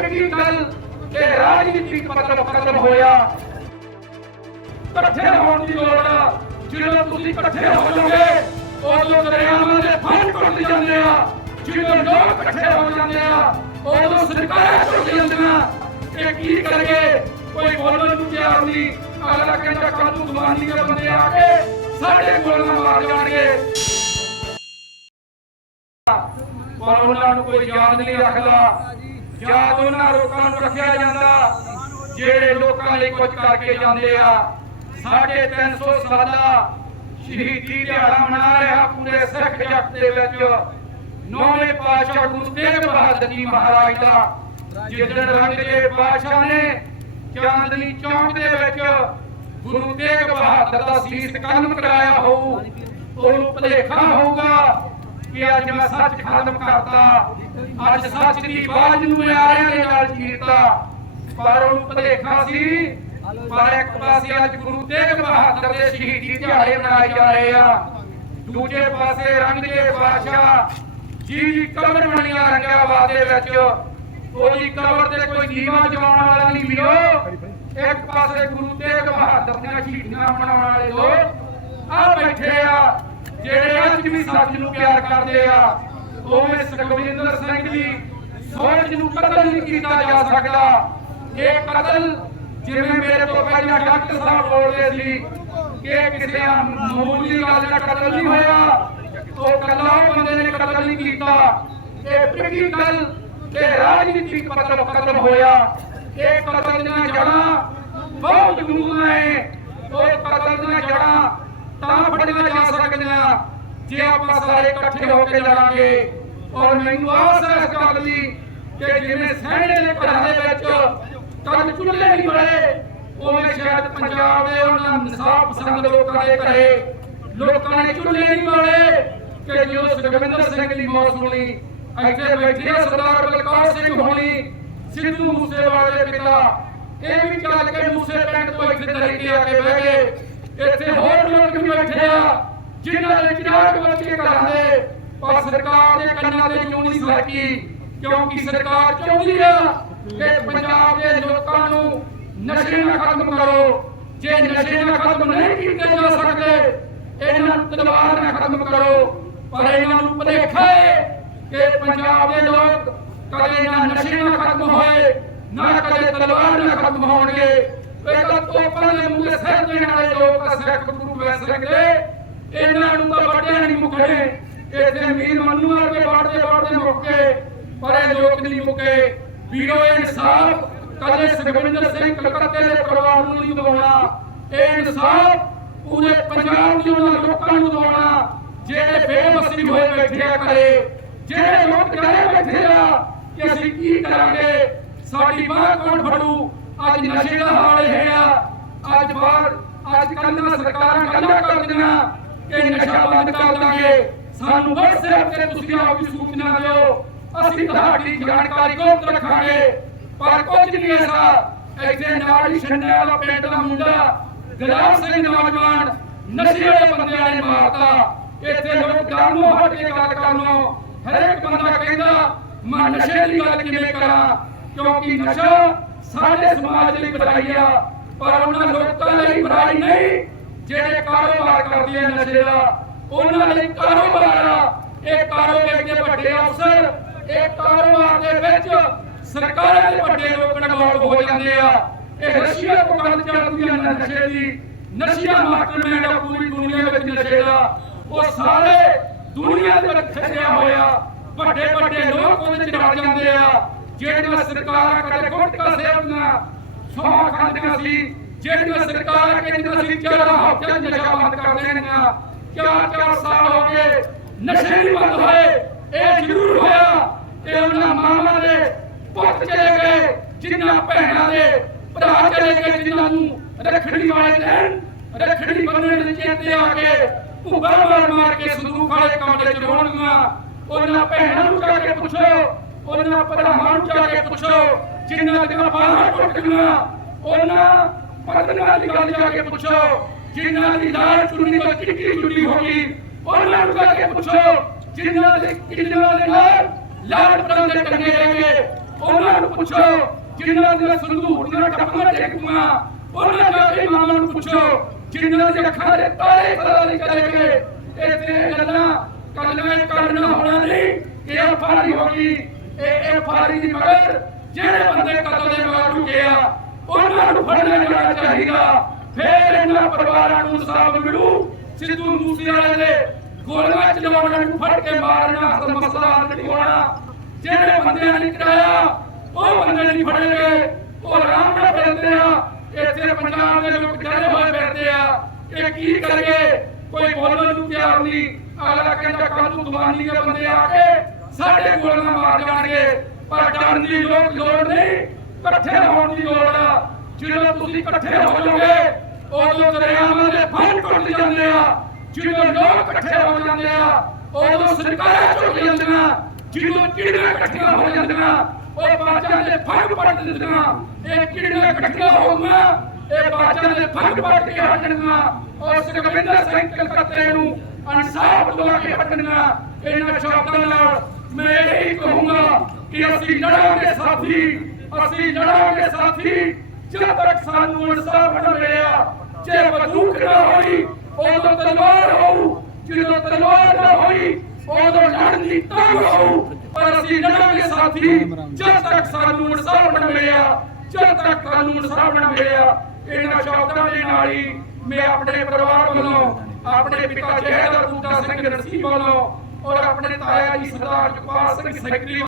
ਟਿੱਕੀ ਗੱਲ ਤੇ ਰਾਜਨੀਤਿਕ ਪਤਨ ਖਤਮ ਹੋਇਆ, ਇਕੱਠੇ ਹੋਣ ਦੀ ਲੋੜ ਆ। ਜਦੋਂ ਤੁਸੀਂ ਇਕੱਠੇ ਹੋ ਜਾਓਗੇ, ਉਦੋਂ ਦਰਿਆਵਾਂ ਦੇ ਫੰਡ ਟੁੱਟ ਜਾਂਦੇ ਆ। ਜਦੋਂ ਲੋਕ ਇਕੱਠੇ ਹੋ ਜਾਂਦੇ ਆ, ਉਦੋਂ ਸਰਕਾਰਾਂ ਟੁੱਟ ਜਾਂਦੀਆਂ। ਇਹ ਕੀ ਕਰਗੇ ਕੋਈ ਬੋਲਣ ਨੂੰ ਤਿਆਰ ਨਹੀਂ। ਅਗਲਾ ਕਹਿੰਦਾ ਕਾਨੂੰਨ ਜ਼ਮਾਨੀ ਦੇ ਬੰਦੇ ਆ ਕੇ ਸਾਡੇ ਗੋਲੀਆਂ ਮਾਰ ਜਾਣਗੇ? ਪਰ ਉਹਨਾਂ ਨੂੰ ਕੋਈ ਯਾਦ ਨਹੀਂ ਰੱਖਦਾ। ਯਾਦ ਉਹਨਾਂ ਲੋਕਾਂ ਨੂੰ ਰੱਖਿਆ ਜਾਂਦਾ, ਜਿਹੜੇ ਲੋਕਾਂ ਲਈ ਕੁਝ ਕਰਕੇ ਜਾਂਦੇ ਆ। ਸਾਡੇ 300 ਸਾਲਾ ਸ਼ਹੀਦੀ ਦਿਹਾੜਾ ਮਨਾ ਰਿਹਾ ਪੂਰੇ ਸਿੱਖ ਜਗਤ ਦੇ ਵਿੱਚ। ਨੌਵੇਂ ਪਾਤਸ਼ਾਹ ਗੁਰੂ ਤੇਗ ਬਹਾਦਰ ਜੀ ਮਹਾਰਾਜ ਦਾ, ਜਿੱਦਣ ਰੰਗਦੇ ਪਾਤਸ਼ਾਹ ਨੇ ਚਾਂਦਨੀ ਚੌਂਕ ਦੇ ਵਿੱਚ ਗੁਰੂ ਤੇਗ ਬਹਾਦਰ ਦਾ ਸੀਸ ਕਲਮ ਕਰਾਇਆ ਹੋਊ, ਉਹਨੂੰ ਭੁਲੇਖਾ ਹੋਊਗਾ ਕਿ ਅੱਜ ਮੈਂ ਸੱਚ ਖਤਮ ਕਰਤਾ। ਅੱਜ ਸੱਚ ਦੀ ਬਾਝ ਨੂੰ ਮਿਆਰਿਆਂ ਦੇ ਨਾਲ ਚੀਰਤਾ ਪਰ ਉਹਨੂੰ ਭੁਲੇਖਾ ਸੀ। ਪਰ ਇੱਕ ਪਾਸੇ ਅੱਜ ਗੁਰੂ ਤੇਗ ਬਹਾਦਰ ਦੇ ਸ਼ਹੀਦੀ ਦਿਹਾੜੇ ਮਨਾਏ ਜਾ ਰਹੇ ਆ। ਦੂਜੇ ਪਾਸੇ ਰੰਗ ਦੇ ਬਾਦਸ਼ਾਹ ਜੀ ਦੀ ਕਬਰ ਬਣੀਆਂ ਰੰਗਾਬਾਦ ਦੇ ਵਿੱਚ। ਉਹਦੀ ਕਬਰ ਤੇ ਕੋਈ ਦੀਵਾ ਜਵਾਉਣ ਵਾਲਾ ਨਹੀਂ ਮਿਲੋ। ਇੱਕ ਪਾਸੇ ਗੁਰੂ ਤੇਗ ਬਹਾਦਰ ਦੀਆਂ ਸ਼ਹੀਦੀਆਂ ਮਨਾਉਣ ਵਾਲੇ ਲੋਕ ਆ ਬੈਠੇ ਆ। ਜਿਹੜੇ ਅੱਜ ਵੀ ਸੱਚ ਨੂੰ ਪਿਆਰ ਕਰਦੇ ਆ ਉਵੇਂ ਸੁਖਵਿੰਦਰ ਸਿੰਘ ਦੀ ਸੋਚ ਨੂੰ ਕਤਲ ਨਹੀਂ ਕੀਤਾ ਜਾ ਸਕਦਾ। ਇਹ ਕਤਲ ਜਿਵੇਂ ਮੇਰੇ ਤੋਂ ਪਹਿਲਾਂ ਡਾਕਟਰ ਸਾਹਿਬ ਬੋਲਦੇ ਸੀ ਕਿ ਕਿਸੇ ਮਾਮੂਲੀ ਗੱਲ ਦਾ ਕਤਲ ਨਹੀਂ ਹੋਇਆ, ਉਹ ਕੱਲਾ ਬੰਦੇ ਨੇ ਕਤਲ ਨਹੀਂ ਕੀਤਾ। ਇਹ ਪ੍ਰੈਕਟੀਕਲ ਤੇ ਰਾਜਨੀਤਿਕ ਪਤਨ ਕਤਲ ਹੋਇਆ। ਇਹ ਕਤਲ ਦੀਆਂ ਜੜਾਂ ਬਹੁਤ ਡੂੰਘੀਆਂ ਹੈ ਉਹ ਕਤਲ ਦੀਆਂ ਜੜਾਂ ਤਾਂ ਫੜੀਆਂ ਜਾ ਸਕਦੀਆਂ। ਜੇ ਆਪਾਂ ਸਾਰੇ ਇਕੱਠੇ ਹੋ ਕੇ ਲੜਾਂਗੇ। ਔਰ ਮੈਨੂੰ ਆਸ ਹੈ ਇਸ ਗੱਲ ਦੀ ਕਿ ਜਿਵੇਂ ਸਹਿਣੇ ਦੇ ਘਰਾਂ ਦੇ ਵਿੱਚ ਕੱਲ ਚੁੱਲ੍ਹੇ ਨਹੀਂ ਬਣੇ, ਉਵੇਂ ਸ਼ਾਇਦ ਪੰਜਾਬ ਦੇ ਉਹਨਾਂ ਇਨਸਾਫ ਪਸੰਦ ਲੋਕਾਂ ਦੇ ਘਰੇ ਲੋਕਾਂ ਨੇ ਚੁੱਲ੍ਹੇ ਨਹੀਂ ਬਾਲੇ ਕਿ ਜੋ ਸੁਖਵਿੰਦਰ ਸਿੰਘ ਦੀ ਮੌਤ ਸੁਣੀ ਇੱਥੇ ਬੈਠੇ ਸਰਦਾਰ ਬਲਕੌਰ ਸਿੰਘ ਹੋਣੀ, ਸਿੱਧੂ ਮੂਸੇਵਾਲੇ ਦੇ ਪਿਤਾ, ਇਹ ਵੀ ਚੱਲ ਕੇ ਮੂਸੇ ਪਿੰਡ ਤੋਂ ਇੱਥੇ ਦਰੀ ਆ ਕੇ ਬਹਿ ਗਏ। ਇੱਥੇ ਹੋਰ ਲੋਕ ਵੀ ਬੈਠੇ ਆ ਜਿਨ੍ਹਾਂ ਦੇ ਚਾਰ ਬੱਚੇ ਘਰਾਂ ਦੇ ਪਰ ਸਰਕਾਰ ਦੇ ਕੰਨਾਂ ਤੇ ਕਿਉਂ ਨਹੀਂ ਸਰਕੀ ਕਿਉਂਕਿ ਸਰਕਾਰ ਚਾਹੁੰਦੀ ਆ ਕਿ ਪੰਜਾਬ ਦੇ ਲੋਕਾਂ ਨੂੰ ਨਸ਼ੇ ਨਾ ਖਤਮ ਕਰੋ। ਜੇ ਨਸ਼ੇ ਨਾ ਖਤਮ ਨਹੀਂ ਕੀਤੇ ਜਾ ਸਕਦੇ ਇਹਨਾਂ ਨੂੰ ਤਲਵਾਰ ਨਾਲ ਖਤਮ ਕਰੋ। ਪਰ ਇਹਨਾਂ ਨੂੰ ਭੁਲੇਖਾ ਹੈ ਕਿ ਪੰਜਾਬ ਦੇ ਲੋਕ ਕਦੇ ਨਾ ਨਸ਼ੇ ਨਾਲ ਖਤਮ ਹੋਏ ਨਾ ਕਦੇ ਤਲਵਾਰ ਨਾਲ ਖਤਮ ਹੋਣਗੇ। ਇਹ ਤੋਪਾਂ ਦੇ ਮੂਹਰੇ ਸਿਰ ਦੇਣ ਵਾਲੇ ਲੋਕ ਆ ਸਿੱਖ ਗੁਰੂ ਗੋਬਿੰਦ ਸਿੰਘ ਦੇ ਇਹਨਾਂ ਨੂੰ ਤਾਂ ਵੱਡਿਆਂ ਨਹੀਂ ਮੁੱਕਣੇ ਇੱਥੇ ਮੀਰ ਮੰਨੂ ਵਰਗੇ ਵੱਡਦੇ ਵੱਡਦੇ ਮੁੱਕੇ, ਪਰ ਇਹ ਲੋਕ ਨਹੀਂ ਮੁੱਕੇ। ਵੀਰੋ ਇਨਸਾਫ ਕਦੇ ਸੁਖਵਿੰਦਰ ਸਿੰਘ ਕਲਕੱਤੇ ਦੇ ਪਰਿਵਾਰ ਨੂੰ ਨਹੀਂ ਦਿਵਾਉਣਾ। ਇਹ ਇਨਸਾਫ ਪੂਰੇ ਪੰਜਾਬ ਦੇ ਉਹਨਾਂ ਲੋਕਾਂ ਨੂੰ ਦਵਾਉਣਾ। ਜਿਹੜੇ ਬੇਵਸੀ ਹੋਏ ਬੈਠੇ ਆ ਘਰੇ, ਜਿਹੜੇ ਲੋਕ ਘਰੇ ਬੈਠੇ ਆ ਕਿ ਅਸੀਂ ਕੀ ਕਰਾਂਗੇ? ਸਾਡੀ ਬਾਹ ਕੌਣ ਫੜੂ? ਅੱਜ ਨਸ਼ੇ ਦਾ ਹਾਲ ਇਹ ਆ। ਅੱਜ ਬਾਹਰ, ਅੱਜ ਕੱਲ੍ਹ ਸਰਕਾਰਾਂ ਗੱਲਾਂ ਕਰਦੀਆਂ ਕਿ ਨਸ਼ਾ ਬੰਦ ਕਰ ਦਾਂਗੇ। ਸਾਨੂੰ WhatsApp ਤੇ ਤੁਸੀਂ ਆਪ ਸੂਚਨਾ ਦਿਓ। ਅਸੀਂ ਤੁਹਾਡੀ ਜਾਣਕਾਰੀ ਗੁਪਤ ਰੱਖਾਂਗੇ। ਪਰ ਕੁਝ ਨਹੀਂ ਐਸਾ। ਇੱਥੇ ਨਾਲ ਹੀ ਛੰਨੇ ਵਾਲਾ ਪਿੰਡ ਦਾ ਮੁੰਡਾ, ਗੁਲਾਬ ਸਿੰਘ ਨੌਜਵਾਨ, ਨਸ਼ੇ ਵਾਲੇ ਬੰਦਿਆਂ ਨੇ ਮਾਰਤਾ। ਇੱਥੇ ਲੋਕ ਗਾਲੋਂ ਹਟ ਕੇ ਗੱਲ ਕਰਨੋਂ। ਹਰੇਕ ਬੰਦਾ ਕਹਿੰਦਾ, ਮੈਂ ਨਸ਼ੇ ਦੀ ਗੱਲ ਕਿਵੇਂ ਕਰਾਂ? ਕਿਉਂਕਿ ਨਸ਼ਾ ਸਾਡੇ ਸਮਾਜ ਲਈ ਬੁਰਾਈ ਆ, ਪਰ ਉਹਨਾਂ ਲੋਕਾਂ ਲਈ ਬੁਰਾਈ ਨਹੀਂ, ਜਿਹੜੇ ਕਾਰੋਬਾਰ ਕਰਦੇ ਆ ਨਸ਼ੇ ਦਾ। ਉਹਨਾਂ ਲਈ ਕਾਰੋਬਾਰ ਆ, ਇਹ ਕਾਰੋਬਾਰ ਦੇ ਵੱਡੇ ਅਫਸਰ, ਇਹ ਕਾਰੋਬਾਰ ਦੇ ਵਿੱਚ ਸਰਕਾਰਾਂ ਦੇ ਵੱਡੇ ਲੋਕ ਇਨਵੋਲਵ ਹੋ ਜਾਂਦੇ ਆ। ਇਹ ਰਸ਼ੀਆ ਤੋਂ ਗੱਲ ਚੱਲਦੀ ਆ ਨਸ਼ੇ ਦੀ। ਨਸ਼ੀਆ ਮਹਕਮੇ ਦਾ ਪੂਰੀ ਦੁਨੀਆ ਵਿੱਚ ਨਸ਼ੇ ਦਾ। ਉਹ ਸਾਰੇ ਦੁਨੀਆ ਦੇ ਵਿੱਚ ਛੱਡਿਆ ਹੋਇਆ। ਵੱਡੇ ਵੱਡੇ ਲੋਕ ਉਹਦੇ ਵਿੱਚ ਰਲ ਜਾਂਦੇ ਆ। ਜਿਹੜੀਆਂ ਸਰਕਾਰਾਂ ਕਦੇ ਗੁਟਕਾ ਸੇਵਨਾ ਸੌਂ ਖਾਂਦੀਆਂ ਸੀ ਜਿਹੜੀਆਂ ਸਰਕਾਰਾਂ ਕਹਿੰਦੀਆਂ ਸੀ ਚਾਰਾ ਹਫ਼ਤੇ ਨਸ਼ਾ ਬੰਦ ਕਰ ਦੇਣਗੀਆਂ ਚਾਰ ਚਾਰ ਸਾਲ ਹੋ ਗਏ, ਨਸ਼ੇ ਨਹੀਂ ਬੰਦ ਹੋਏ, ਇਹ ਜ਼ਰੂਰ ਹੋਇਆ ਕਿ ਉਹਨਾਂ ਮਾਵਾਂ ਦੇ ਪੁੱਤ ਚਲੇ ਗਏ ਜਿਨ੍ਹਾਂ ਭੈਣਾਂ ਦੇ ਭਰਾ ਚਲੇ ਗਏ, ਜਿਨ੍ਹਾਂ ਨੂੰ ਰੱਖੜੀ ਵਾਲੇ ਦਿਨ, ਰੱਖੜੀ ਬੰਨਣ ਦੇ ਚੇਤੇ ਆ ਕੇ ਭੁੱਗਾ ਮਾਰ ਮਾਰ ਕੇ ਸੰਦੂਕ ਵਾਲੇ ਕਮਰੇ ਚ ਰੋਣਗੀਆਂ, ਉਹਨਾਂ ਭੈਣਾਂ ਨੂੰ ਜਾ ਕੇ ਪੁੱਛੋ ਉਹਨਾਂ ਭਰਾਵਾਂ ਨੂੰ ਜਾ ਕੇ ਪੁੱਛੋ, ਜਿਨ੍ਹਾਂ ਦੀਆਂ ਬਾਹਾਂ ਟੁੱਟ ਗਈਆਂ ਉਹਨਾਂ ਪਤਨਾਂ ਦੀ ਗੱਲ ਜਾ ਕੇ ਪੁੱਛੋ, ਜਿਨ੍ਹਾਂ ਦੀ ਲਾਲ ਚੁੰਨੀ ਤੋਂ ਚਿੱਟੀ ਚੁੰਨੀ ਹੋ ਗਈ। ਉਹਨਾਂ ਨੂੰ ਜਾ ਕੇ ਪੁੱਛੋ, ਜਿਨ੍ਹਾਂ ਦੇ ਕਿੰਨਾਂ ਦੇ ਨਾਲ ਲਾਲ ਪਤਨ ਦੇ ਟੰਗੇ ਰਹਿ ਗਏ। ਉਹਨਾਂ ਨੂੰ ਪੁੱਛੋ, ਜਿਨ੍ਹਾਂ ਦੀਆਂ ਸੰਧੂਰ ਦੀਆਂ ਟੱਪੀਆਂ ਡੇਗੂਆਂ ਉਹਨਾਂ ਜਾ ਕੇ ਮਾਮਾ ਨੂੰ ਪੁੱਛੋ, ਜਿਨ੍ਹਾਂ ਦੇ ਅੱਖਾਂ ਦੇ ਤਾਰੇ ਪਤਾ ਨਹੀਂ ਚਲੇਗੇ ਇੱਥੇ ਗੱਲਾਂ ਕੱਲੀਆਂ ਕਰਨਾ ਹੋਣਾ ਨਹੀਂ ਕਿ ਇਹ ਫਾਰੀ ਹੋ ਗਈ ਇਹ ਫਾਰੀ ਦੀ ਮਗਰ ਜਿਹੜੇ ਬੰਦੇ ਕਤਲ ਦੇ ਮਗਰ ਚੁੱਕੇ ਆ, ਉਹਨਾਂ ਨੂੰ ਫੜਨਾ ਜਾਣਾ ਚਾਹੀਦਾ। ਫੇਰ ਇਹਨਾਂ ਪਰਿਵਾਰਾਂ ਨੂੰ ਇਨਸਾਫ ਮਿਲੂ। ਸਿੱਧੂ ਮੂਸੇਵਾਲੇ ਦੇ ਗੋਲੀਆਂ ਚਲਾਉਣ ਨੂੰ ਫੜ ਕੇ ਮਾਰਨਾ ਅਸਲ ਮਸਲਾ ਨਹੀਂ ਹੋਣਾ ਜਿਹੜੇ ਬੰਦਿਆਂ ਨੇ ਕਰਾਇਆ, ਉਹ ਬੰਦੇ ਨਹੀਂ ਫੜੇ ਗਏ। ਉਹ ਆਰਾਮ ਨਾਲ ਫਿਰਦੇ ਆ। ਇੱਥੇ ਪੰਜਾਬ ਦੇ ਲੋਕ ਡਰੇ ਹੋਏ ਫਿਰਦੇ ਆ। ਇਹ ਕੀ ਕਰਗੇ ਕੋਈ ਬੋਲਣ ਨੂੰ ਤਿਆਰ ਨਹੀਂ। ਅਗਲਾ ਕਹਿੰਦਾ ਕੱਲ ਨੂੰ ਦੁਮਾਨੀ ਦੇ ਬੰਦੇ ਆ ਕੇ ਸਾਡੇ ਗੋਲੀਆਂ ਮਾਰ ਜਾਣਗੇ। ਪਰ ਡਰਨ ਦੀ ਲੋੜ ਨਹੀਂ। ਇਕੱਠੇ ਹੋਣ ਦੀ ਲੋੜ ਆ। ਜਦੋਂ ਤੁਸੀਂ ਇਕੱਠੇ ਹੋ ਜਾਓਗੇ, ਉਦੋਂ ਦਰਿਆਵਾਂ ਦੇ ਫੰਡ ਟੁੱਟ ਜਾਂਦੇ ਆ। ਜਦੋਂ ਲੋਕ ਇਕੱਠੇ ਹੋ ਜਾਂਦੇ ਆ, ਉਦੋਂ ਸਰਕਾਰਾਂ ਝੁਕ ਜਾਂਦੀਆਂ। ਜਦੋਂ ਕਿਹੜੀਆਂ ਇਕੱਠੀਆਂ ਹੋ ਜਾਂਦੀਆਂ, ਉਹ ਬਾਜਾਂ ਦੇ ਫੰਡ ਪੱਟ ਦਿੰਦੀਆਂ। ਇਹ ਕਿਹੜੀਆਂ ਇਕੱਠੀਆਂ ਹੋਊਗੀਆਂ ਇਹ ਬਾਜਾਂ ਦੇ ਫੰਡ ਪੱਟ ਕੇ ਹਟਣਗੀਆਂ ਉਸ ਸੁਖਵਿੰਦਰ ਸਿੰਘ ਕਲਕੱਤੇ ਨੂੰ ਇਨਸਾਫ ਦਵਾ ਕੇ ਹਟਣਗੀਆਂ ਇਹਨਾਂ ਸ਼ਬਦਾਂ ਨਾਲ ਮੈਂ ਇਹੀ ਕਹੂੰਗਾ ਕਿ ਅਸੀਂ ਲੜਾਂਗੇ ਸਾਥੀ, ਅਸੀਂ ਲੜਾਂਗੇ ਸਾਥੀ। ਜਦ ਤੱਕ ਸਾਨੂੰ ਇਨਸਾਫ ਨਾ ਮਿਲਿਆ, ਜੇ ਬੰਦੂਕ ਨਾ ਹੋਈ, ਉਦੋਂ ਤਲਵਾਰ ਹੋਊ। ਜਦੋਂ ਤਲਵਾਰ ਨਾ ਹੋਈ, ਉਦੋਂ ਲੜਨ ਦੀ ਤਾਂਗ ਹੋਊ। ਪਰ ਅਸੀਂ ਲੜਾਂਗੇ ਸਾਥੀ, ਜਦ ਤੱਕ ਸਾਨੂੰ ਇਨਸਾਫ ਨਾ ਮਿਲਿਆ, ਜਦ ਤੱਕ ਸਾਨੂੰ ਇਨਸਾਫ ਨਾ ਮਿਲਿਆ। ਇਹਨਾਂ ਸ਼ਬਦਾਂ ਦੇ ਨਾਲ ਹੀ ਮੈਂ ਆਪਣੇ ਪਰਿਵਾਰ ਵੱਲੋਂ, ਆਪਣੇ ਪਿਤਾ ਜਹਦਰ ਬੂਟਾ ਸਿੰਘ ਨਰਸੀ ਵੱਲੋਂ ਔਰ ਆਪਣੇ ਤਾਇਆ ਜੀ ਸਰਦਾਰ ਜਗਪਾਲ ਸਿੰਘ ਸੈਕਟਰੀ